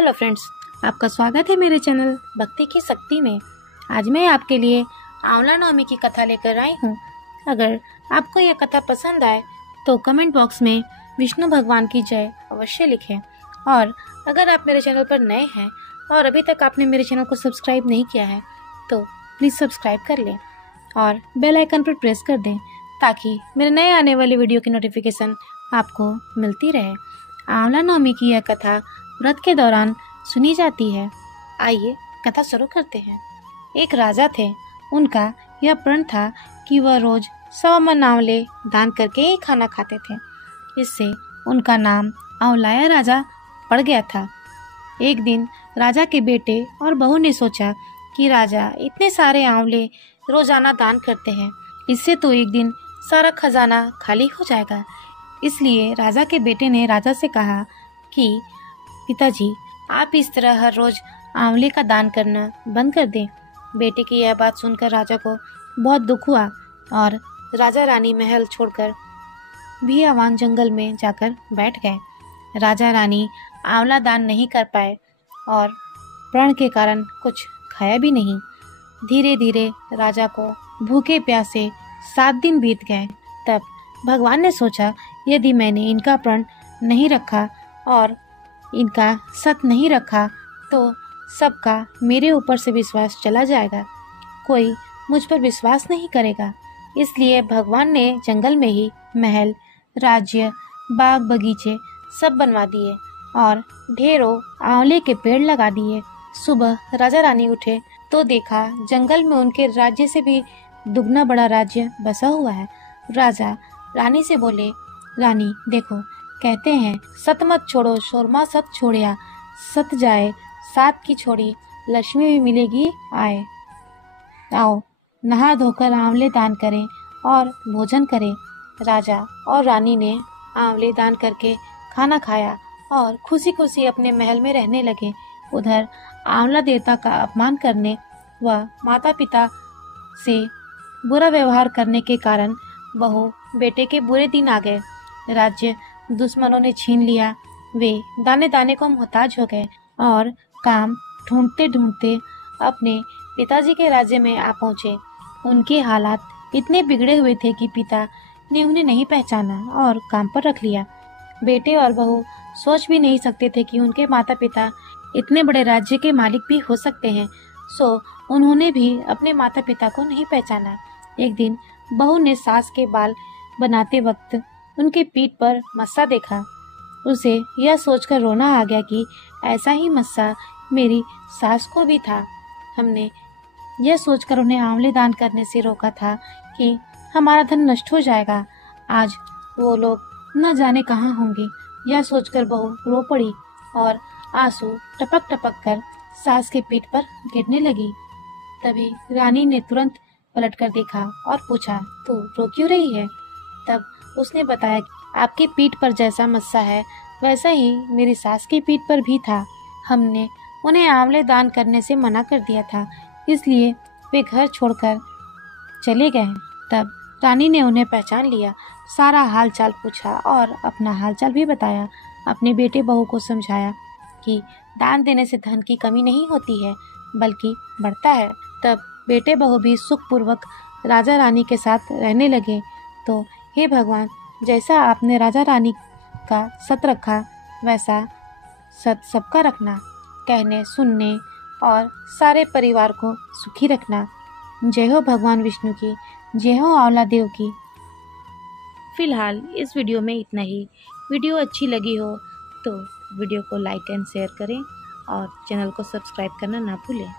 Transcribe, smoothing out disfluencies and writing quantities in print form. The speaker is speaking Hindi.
हेलो फ्रेंड्स, आपका स्वागत है मेरे चैनल भक्ति की शक्ति में। आज मैं आपके लिए आंवला नवमी की कथा लेकर आई हूँ। अगर आपको यह कथा पसंद आए तो कमेंट बॉक्स में विष्णु भगवान की जय अवश्य लिखें। और अगर आप मेरे चैनल पर नए हैं और अभी तक आपने मेरे चैनल को सब्सक्राइब नहीं किया है तो प्लीज़ सब्सक्राइब कर लें और बेल आइकन पर प्रेस कर दें ताकि मेरे नए आने वाली वीडियो की नोटिफिकेशन आपको मिलती रहे। आंवला नवमी की यह कथा व्रत के दौरान सुनी जाती है। आइए कथा शुरू करते हैं। एक राजा थे। उनका यह प्रण था कि वह रोज 100 मन आंवले दान करके ही खाना खाते थे। इससे उनका नाम आंवलाया राजा पड़ गया था। एक दिन राजा के बेटे और बहू ने सोचा कि राजा इतने सारे आंवले रोजाना दान करते हैं, इससे तो एक दिन सारा खजाना खाली हो जाएगा। इसलिए राजा के बेटे ने राजा से कहा कि पिताजी, आप इस तरह हर रोज आंवले का दान करना बंद कर दें। बेटे की यह बात सुनकर राजा को बहुत दुख हुआ और राजा रानी महल छोड़कर बियावान जंगल में जाकर बैठ गए। राजा रानी आंवला दान नहीं कर पाए और प्रण के कारण कुछ खाया भी नहीं। धीरे धीरे राजा को भूखे प्यासे 7 दिन बीत गए। तब भगवान ने सोचा, यदि मैंने इनका प्रण नहीं रखा और इनका सत नहीं रखा तो सबका मेरे ऊपर से विश्वास चला जाएगा, कोई मुझ पर विश्वास नहीं करेगा। इसलिए भगवान ने जंगल में ही महल, राज्य, बाग बगीचे सब बनवा दिए और ढेरों आंवले के पेड़ लगा दिए। सुबह राजा रानी उठे तो देखा जंगल में उनके राज्य से भी दुगना बड़ा राज्य बसा हुआ है। राजा रानी से बोले, रानी देखो, कहते हैं सत मत छोड़ो शोरमा सत छोड़िया, सत जाए सात की छोड़ी, लक्ष्मी भी मिलेगी आए। आओ नहा धोकर आंवले दान करें और भोजन करें। राजा और रानी ने आंवले दान करके खाना खाया और खुशी खुशी अपने महल में रहने लगे। उधर आंवला देवता का अपमान करने व माता पिता से बुरा व्यवहार करने के कारण बहू बेटे के बुरे दिन आ गए। राज्य दुश्मनों ने छीन लिया। वे दाने दाने को मोहताज हो गए और काम ढूंढते ढूंढते अपने पिताजी के राज्य में आ पहुँचे। उनके हालात इतने बिगड़े हुए थे कि पिता ने उन्हें नहीं पहचाना और काम पर रख लिया। बेटे और बहू सोच भी नहीं सकते थे कि उनके माता पिता इतने बड़े राज्य के मालिक भी हो सकते हैं, सो उन्होंने भी अपने माता पिता को नहीं पहचाना। एक दिन बहू ने सास के बाल बनाते वक्त उनके पीठ पर मस्सा देखा। उसे यह सोचकर रोना आ गया कि ऐसा ही मस्सा मेरी सास को भी था। हमने यह सोचकर उन्हें आंवले दान करने से रोका था कि हमारा धन नष्ट हो जाएगा। आज वो लोग न जाने कहाँ होंगे। यह सोचकर बहू रो पड़ी और आंसू टपक टपक कर सास के पीठ पर गिरने लगी। तभी रानी ने तुरंत पलटकर देखा और पूछा, तू रो क्यों रही है? तब उसने बताया, आपकी पीठ पर जैसा मस्सा है वैसा ही मेरी सास की पीठ पर भी था। हमने उन्हें आंवले दान करने से मना कर दिया था, इसलिए वे घर छोड़कर चले गए। तब रानी ने उन्हें पहचान लिया, सारा हालचाल पूछा और अपना हालचाल भी बताया। अपने बेटे बहू को समझाया कि दान देने से धन की कमी नहीं होती है बल्कि बढ़ता है। तब बेटे बहू भी सुखपूर्वक राजा रानी के साथ रहने लगे। तो हे भगवान, जैसा आपने राजा रानी का सत रखा वैसा सत सबका रखना, कहने सुनने और सारे परिवार को सुखी रखना। जय हो भगवान विष्णु की, जय हो आंवला देव की। फिलहाल इस वीडियो में इतना ही। वीडियो अच्छी लगी हो तो वीडियो को लाइक एंड शेयर करें और चैनल को सब्सक्राइब करना ना भूलें।